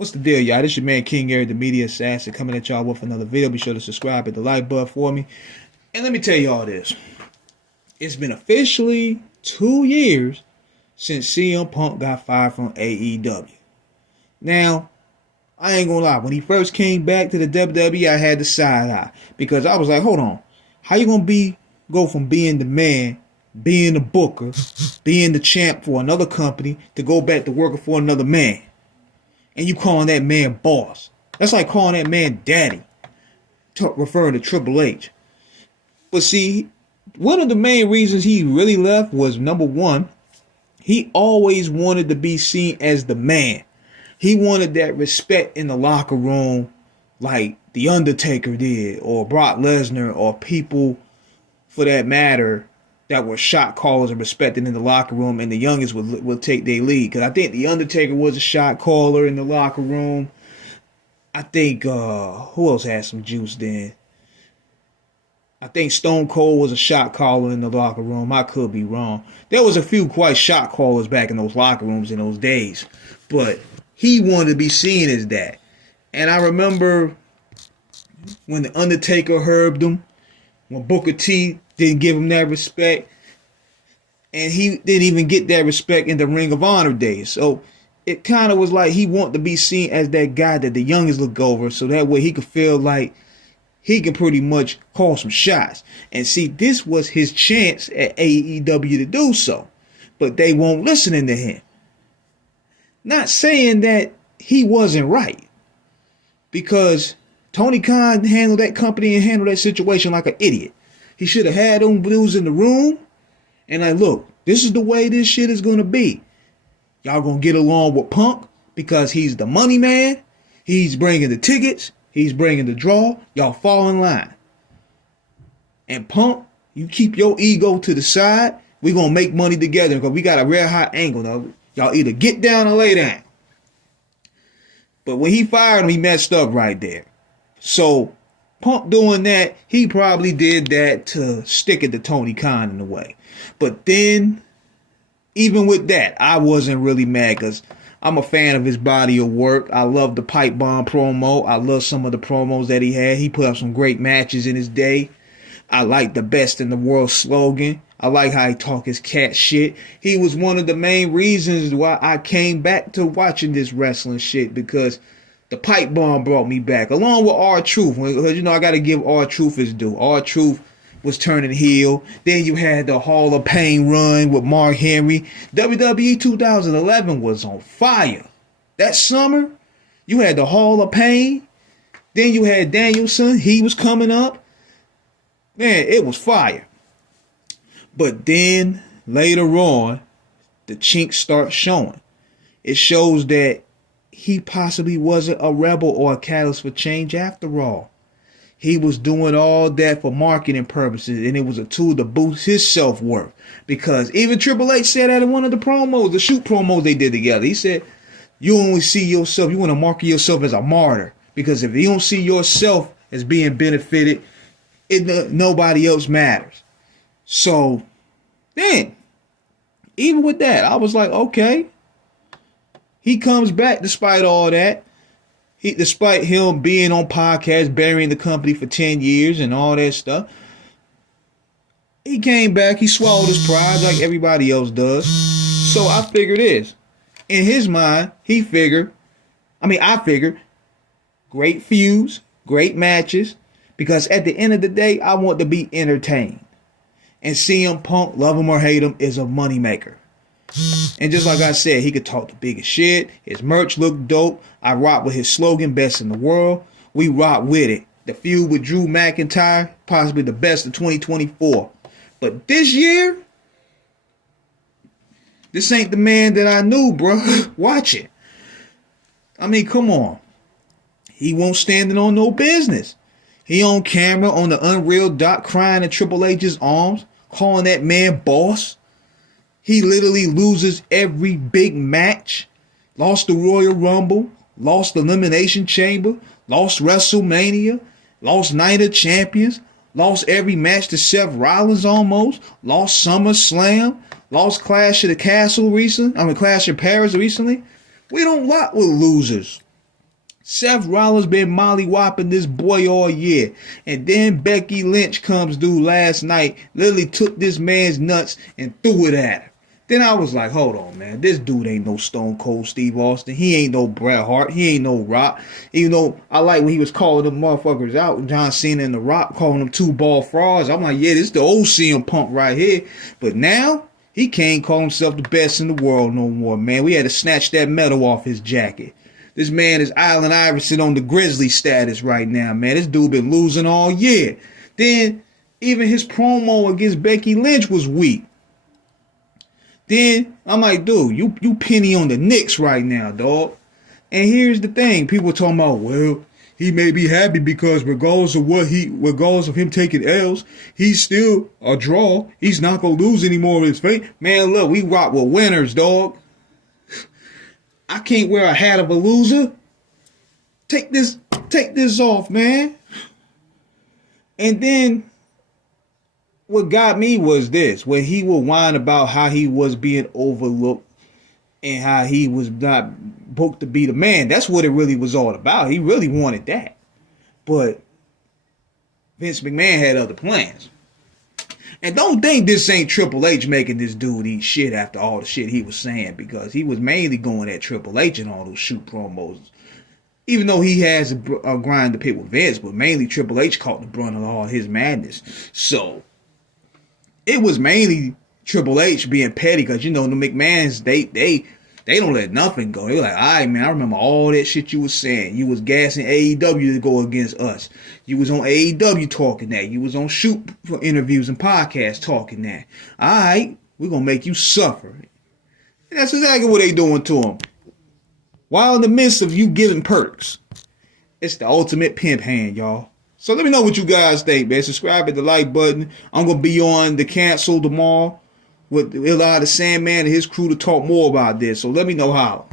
What's the deal, y'all? This your man King Eric, the media assassin, coming at y'all with another video. Be sure to subscribe, hit the like button for me. And let me tell y'all this. It's been officially 2 years since CM Punk got fired from AEW. Now, I ain't gonna lie. When he first came back to the WWE, I had the side eye. Because I was like, hold on. How you gonna go from being the man, being the booker, being the champ for another company, to go back to working for another man? And you calling that man boss. That's like calling that man daddy, referring to Triple H. But see, one of the main reasons he really left was, number one, he always wanted to be seen as the man. He wanted that respect in the locker room like The Undertaker did, or Brock Lesnar, or people for that matter that were shot callers and respected in the locker room, and the youngest would take their lead. Because I think The Undertaker was a shot caller in the locker room. I think, who else had some juice then? I think Stone Cold was a shot caller in the locker room. I could be wrong. There was a few quite shot callers back in those locker rooms in those days. But he wanted to be seen as that. And I remember when The Undertaker herbed him, when Booker T didn't give him that respect, and he didn't even get that respect in the Ring of Honor days. So it kind of was like he wanted to be seen as that guy that the youngest look over, so that way he could feel like he can pretty much call some shots. And see, this was his chance at AEW to do so, but they won't listen to him. Not saying that he wasn't right, because Tony Khan handled that company and handled that situation like an idiot. He should have had them dudes in the room and like, look, this is the way this shit is going to be. Y'all going to get along with Punk because he's the money man. He's bringing the tickets. He's bringing the draw. Y'all fall in line. And Punk, you keep your ego to the side. We're going to make money together because we got a real high angle. Now, y'all either get down or lay down. But when he fired him, he messed up right there. So Punk doing that, he probably did that to stick it to Tony Khan in a way. But then, even with that, I wasn't really mad because I'm a fan of his body of work. I love the Pipe Bomb promo. I love some of the promos that he had. He put up some great matches in his day. I like the best in the world slogan. I like how he talk his cat shit. He was one of the main reasons why I came back to watching this wrestling shit, because the Pipe Bomb brought me back, along with R-Truth. Because, you know, I got to give R-Truth his due. R-Truth was turning heel. Then you had the Hall of Pain run with Mark Henry. WWE 2011 was on fire. That summer, you had the Hall of Pain. Then you had Danielson. He was coming up. Man, it was fire. But then, later on, the chinks start showing. It shows that he possibly wasn't a rebel or a catalyst for change after all. He was doing all that for marketing purposes, and it was a tool to boost his self-worth. Because even Triple H said that in one of the promos, the shoot promos they did together. He said, you only see yourself, you want to market yourself as a martyr. Because if you don't see yourself as being benefited, nobody else matters. So, then, even with that, I was like, okay. He comes back despite all that. Despite him being on podcasts, burying the company for 10 years and all that stuff. He came back. He swallowed his pride like everybody else does. So I figured this. In his mind, I figured, great feuds, great matches. Because at the end of the day, I want to be entertained. And CM Punk, love him or hate him, is a moneymaker. And just like I said, he could talk the biggest shit. His merch looked dope. I rock with his slogan, best in the world. We rock with it. The feud with Drew McIntyre, possibly the best of 2024. But this year, this ain't the man that I knew, bro. Watch it. I mean, come on. He won't standing on no business. He on camera on the Unreal doc crying in Triple H's arms, calling that man boss. He literally loses every big match. Lost the Royal Rumble. Lost the Elimination Chamber. Lost WrestleMania. Lost Night of Champions. Lost every match to Seth Rollins almost. Lost SummerSlam. Lost Clash of the Castle recently. Clash of Paris recently. We don't lot with losers. Seth Rollins been molly-whopping this boy all year. And then Becky Lynch comes through last night, literally took this man's nuts and threw it at him. Then I was like, hold on, man. This dude ain't no Stone Cold Steve Austin. He ain't no Bret Hart. He ain't no Rock. Even though I like when he was calling them motherfuckers out, John Cena and The Rock, calling them two-ball frauds. I'm like, yeah, this is the old CM Punk right here. But now, he can't call himself the best in the world no more, man. We had to snatch that medal off his jacket. This man is Allen Iverson on the Grizzly status right now, man. This dude been losing all year. Then, even his promo against Becky Lynch was weak. Then, I'm like, dude, you penny on the Knicks right now, dog. And here's the thing. People talking about, well, he may be happy because regardless of him taking L's, he's still a draw. He's not going to lose any more of his fate. Man, look, we rock with winners, dog. I can't wear a hat of a loser. Take this off, man. And then what got me was this, where he would whine about how he was being overlooked and how he was not booked to be the man. That's what it really was all about. He really wanted that. But Vince McMahon had other plans. And don't think this ain't Triple H making this dude eat shit after all the shit he was saying, because he was mainly going at Triple H in all those shoot promos. Even though he has a grind to pit with Vince, but mainly Triple H caught the brunt of all his madness. So it was mainly Triple H being petty, because you know the McMahons, they don't let nothing go. They're like, all right, man, I remember all that shit you was saying. You was gassing AEW to go against us. You was on AEW talking that. You was on Shoot for interviews and podcasts talking that. All right, we're going to make you suffer. And that's exactly what they doing to him. While in the midst of you giving perks. It's the ultimate pimp hand, y'all. So let me know what you guys think, man. Subscribe, hit the like button. I'm going to be on The Cancel tomorrow with Eli the Sandman and his crew to talk more about this. So let me know how.